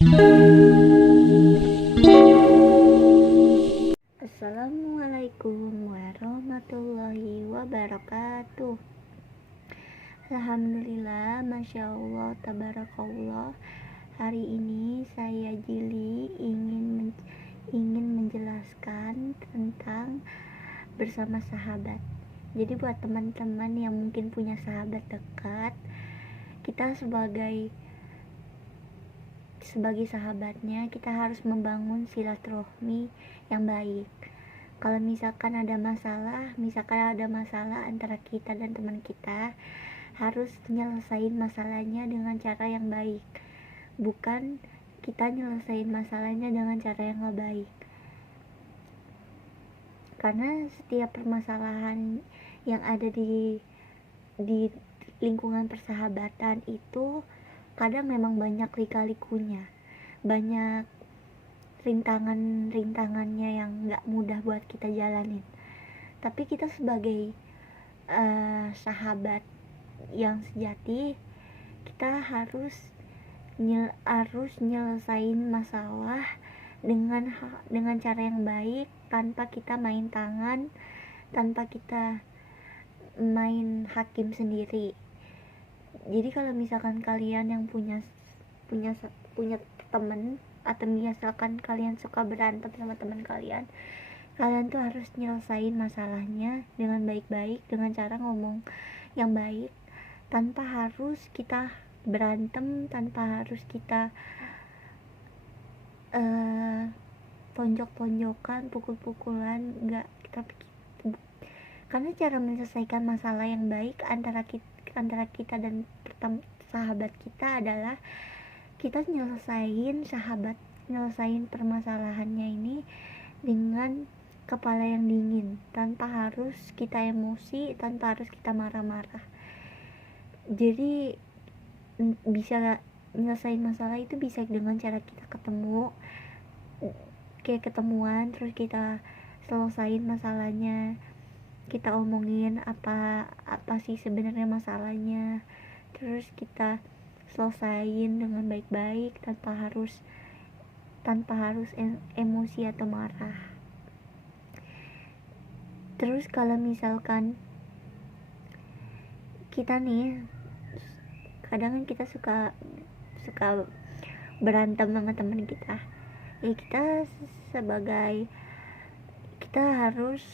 Assalamualaikum warahmatullahi wabarakatuh. Alhamdulillah, Masya Allah, Tabarakallah. Hari ini saya Jili ingin menjelaskan tentang bersama sahabat. Jadi buat teman-teman yang mungkin punya sahabat dekat, kita sebagai sahabatnya, kita harus membangun silaturahmi yang baik. Kalau misalkan ada masalah antara kita dan teman kita, harus nyelesain masalahnya dengan cara yang baik, bukan kita nyelesain masalahnya dengan cara yang gak baik. Karena setiap permasalahan yang ada di lingkungan persahabatan itu kadang memang banyak lika-likunya, banyak rintangannya yang gak mudah buat kita jalanin. Tapi kita sebagai sahabat yang sejati, kita harus nyelesain masalah dengan cara yang baik, tanpa kita main tangan, tanpa kita main hakim sendiri. Jadi kalau misalkan kalian yang punya teman, atau misalkan kalian suka berantem sama teman kalian tuh harus nyelesain masalahnya dengan baik-baik, dengan cara ngomong yang baik, tanpa harus kita berantem, tanpa harus kita tonjok-tonjokan, pukul-pukulan, enggak. Karena cara menyelesaikan masalah yang baik antara kita dan sahabat kita adalah kita nyelesain permasalahannya ini dengan kepala yang dingin, tanpa harus kita emosi, tanpa harus kita marah-marah. Jadi bisa nyelesain masalah itu bisa dengan cara kita ketemu, kayak ketemuan, terus kita selesain masalahnya, kita omongin apa sih sebenarnya masalahnya, terus kita selesain dengan baik-baik, tanpa harus emosi atau marah. Terus kalau misalkan kita nih, kadang kan kita suka berantem sama teman kita, ya kita harus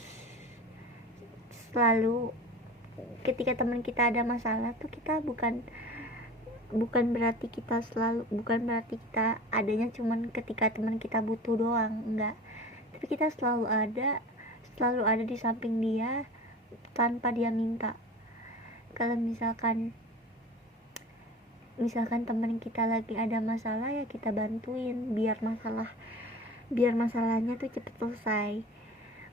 selalu, ketika teman kita ada masalah tuh, kita bukan berarti kita adanya cuman ketika teman kita butuh doang, enggak. Tapi kita selalu ada di samping dia tanpa dia minta. Kalau misalkan teman kita lagi ada masalah, ya kita bantuin biar masalahnya tuh cepet selesai.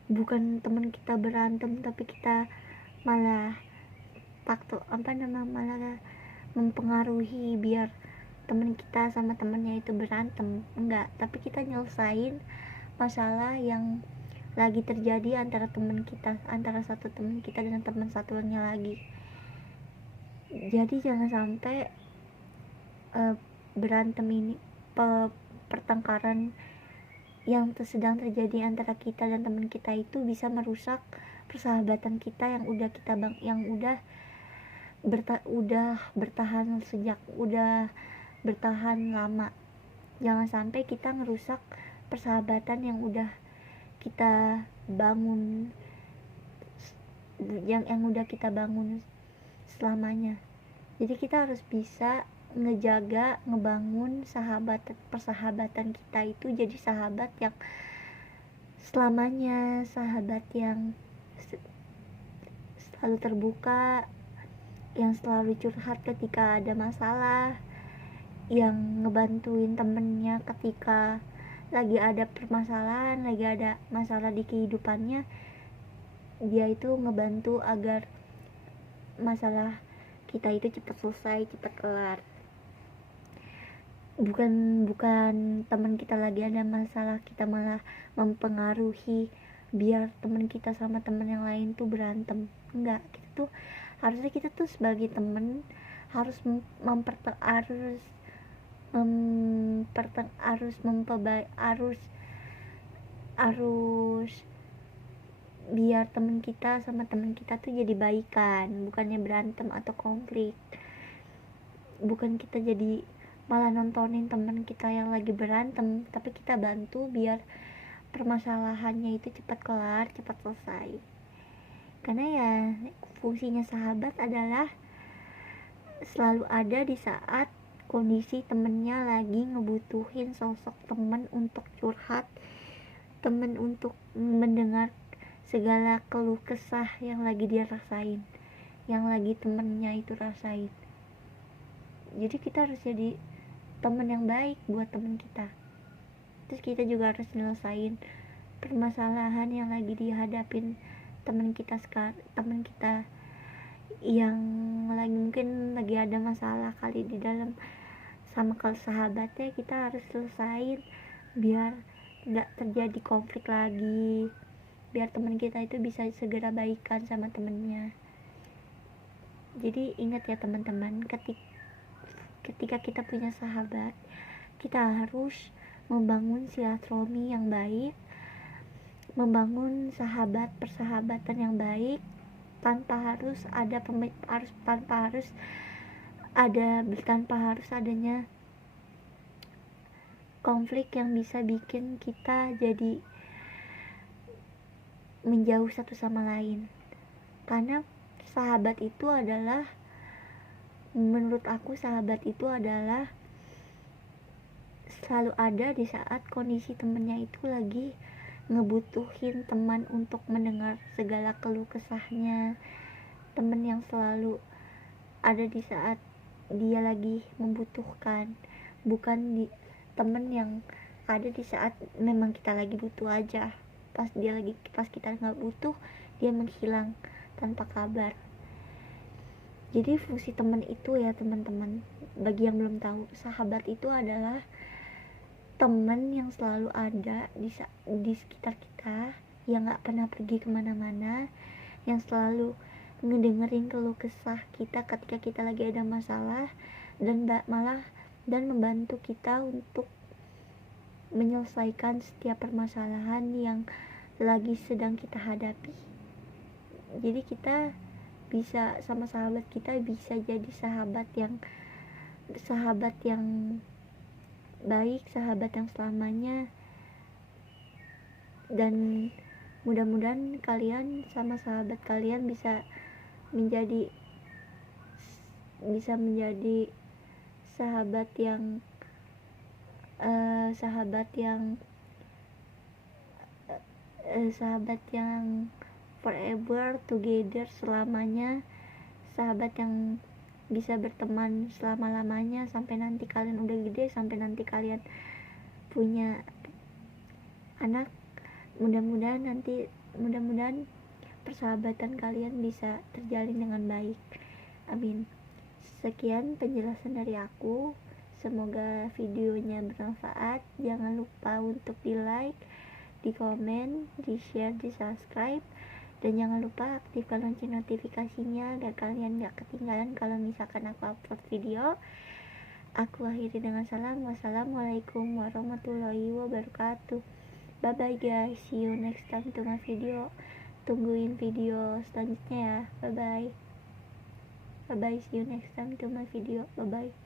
Bukan teman kita berantem tapi kita malah malah mempengaruhi biar teman kita sama temannya itu berantem, enggak. Tapi kita nyelesain masalah yang lagi terjadi antara satu teman kita dengan teman satunya lagi. Jadi jangan sampai berantem ini, pertengkaran yang sedang terjadi antara kita dan teman kita itu bisa merusak persahabatan kita yang udah bertahan lama. Jangan sampai kita ngerusak persahabatan yang udah kita bangun, yang udah kita bangun selamanya. Jadi kita harus bisa ngebangun persahabatan kita itu jadi sahabat yang selamanya, sahabat yang selalu terbuka, yang selalu curhat ketika ada masalah, yang ngebantuin temennya ketika lagi ada permasalahan, lagi ada masalah di kehidupannya. Dia itu ngebantu agar masalah kita itu cepat selesai, cepat kelar. Bukan teman kita lagi ada masalah, kita malah mempengaruhi biar teman kita sama teman yang lain tuh berantem. Enggak, harusnya kita tuh sebagai teman harus harus biar teman kita sama teman kita tuh jadi baikan, bukannya berantem atau konflik. Bukan kita jadi malah nontonin teman kita yang lagi berantem, tapi kita bantu biar permasalahannya itu cepat kelar, cepat selesai. Karena ya fungsinya sahabat adalah selalu ada di saat kondisi temennya lagi ngebutuhin sosok temen untuk curhat, temen untuk mendengar segala keluh kesah yang lagi dia rasain, yang lagi temennya itu rasain. Jadi kita harus jadi temen yang baik buat temen kita. Terus kita juga harus nyelesain permasalahan yang lagi dihadapin temen kita yang lagi mungkin lagi ada masalah kali di dalam sama kalau sahabatnya. Kita harus selesain biar tidak terjadi konflik lagi, biar teman kita itu bisa segera baikan sama temennya. Jadi ingat ya teman-teman, ketika kita punya sahabat, kita harus membangun silaturahmi yang baik, membangun persahabatan yang baik, tanpa harus adanya konflik yang bisa bikin kita jadi menjauh satu sama lain. Karena menurut aku sahabat itu adalah selalu ada di saat kondisi temennya itu lagi ngebutuhin teman untuk mendengar segala keluh kesahnya, teman yang selalu ada di saat dia lagi membutuhkan, bukan teman yang ada di saat memang kita lagi butuh aja. Pas kita nggak butuh, dia menghilang tanpa kabar. Jadi fungsi teman itu ya teman-teman, bagi yang belum tahu, sahabat itu adalah teman yang selalu ada di sekitar kita, yang gak pernah pergi kemana-mana, yang selalu ngedengerin keluh kesah kita ketika kita lagi ada masalah, dan membantu kita untuk menyelesaikan setiap permasalahan yang lagi sedang kita hadapi. Jadi kita bisa sama sahabat kita bisa jadi sahabat yang baik, sahabat yang selamanya. Dan mudah-mudahan kalian sama sahabat kalian bisa menjadi sahabat yang forever together, selamanya, sahabat yang bisa berteman selama-lamanya sampai nanti kalian udah gede, sampai nanti kalian punya anak. Mudah-mudahan persahabatan kalian bisa terjalin dengan baik. Amin. Sekian penjelasan dari aku, semoga videonya bermanfaat. Jangan lupa untuk di like, di komen, di share, di subscribe, dan jangan lupa aktifkan lonceng notifikasinya agar kalian gak ketinggalan kalau misalkan aku upload video. Aku akhiri dengan salam. Wassalamualaikum warahmatullahi wabarakatuh. Bye bye guys, see you next time to my video. Tungguin video selanjutnya ya. Bye bye, see you next time to my video. Bye bye.